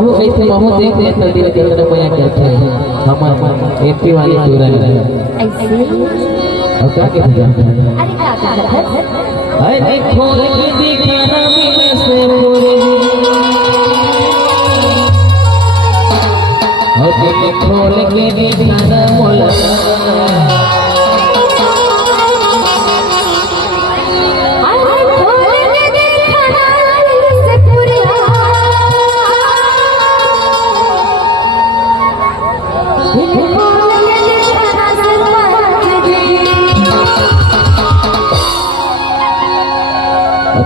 महू कैसे महू देख ले तो दिल के अंदर माया करते हैं हमारे एमपी वाले चोरा ऐसे और क्या कहते हैं अरे क्या अरे खोल के दिखाना मिले से पूरे और दिल खोल के दिखाना मोला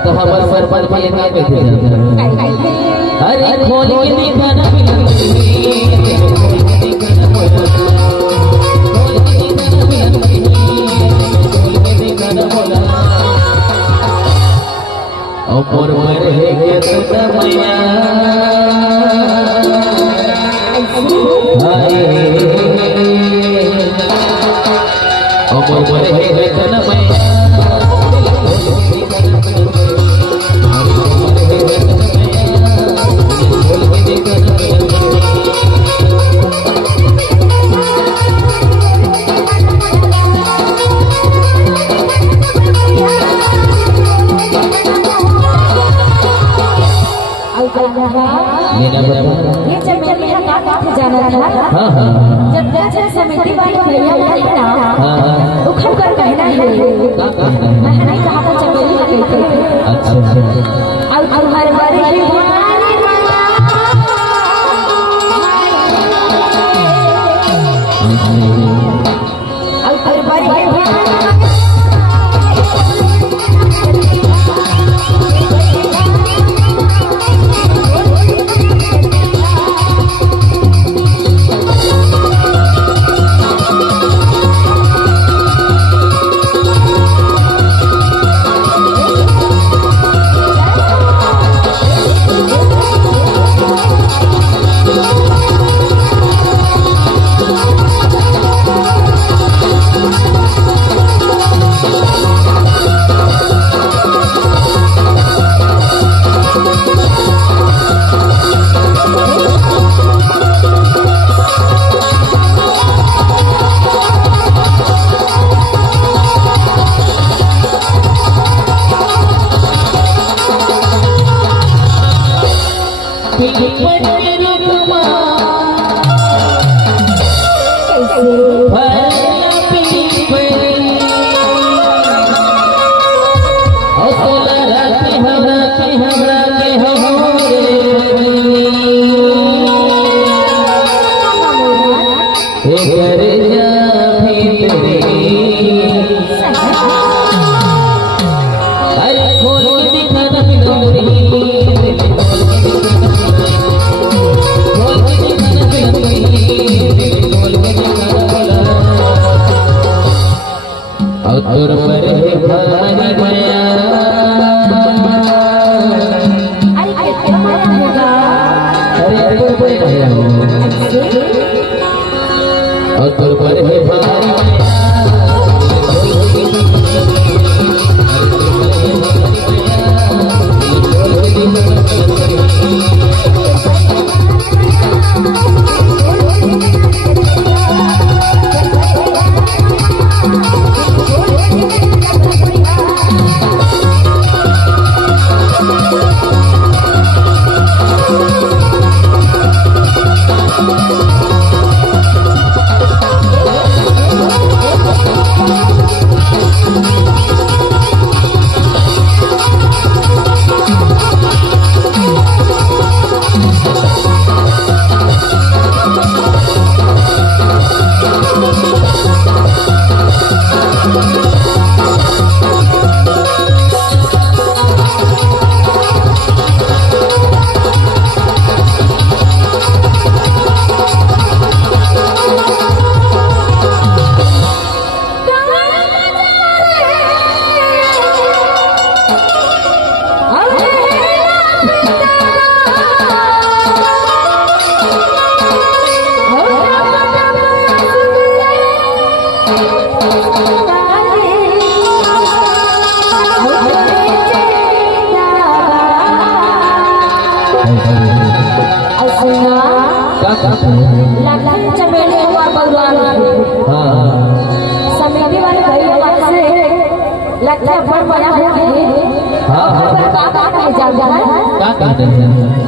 तो हमारे सरपंच भाई क्या कहते हैं अरे खोल के दिखाना और मरे के मैया और मरे के मैया ये जब मैंने यहाँ जाना था जब दस समिति वाले भैया है ना उखड़ कर कहना है मैंने कहा था चमेली का कहते अच्छा और हर बार लगन चमेली हुआ बलवान हाँ समिति वाले भैया से लगता है बड़ा बड़ा है हाँ पर का है जान जाना क्या कहते हैं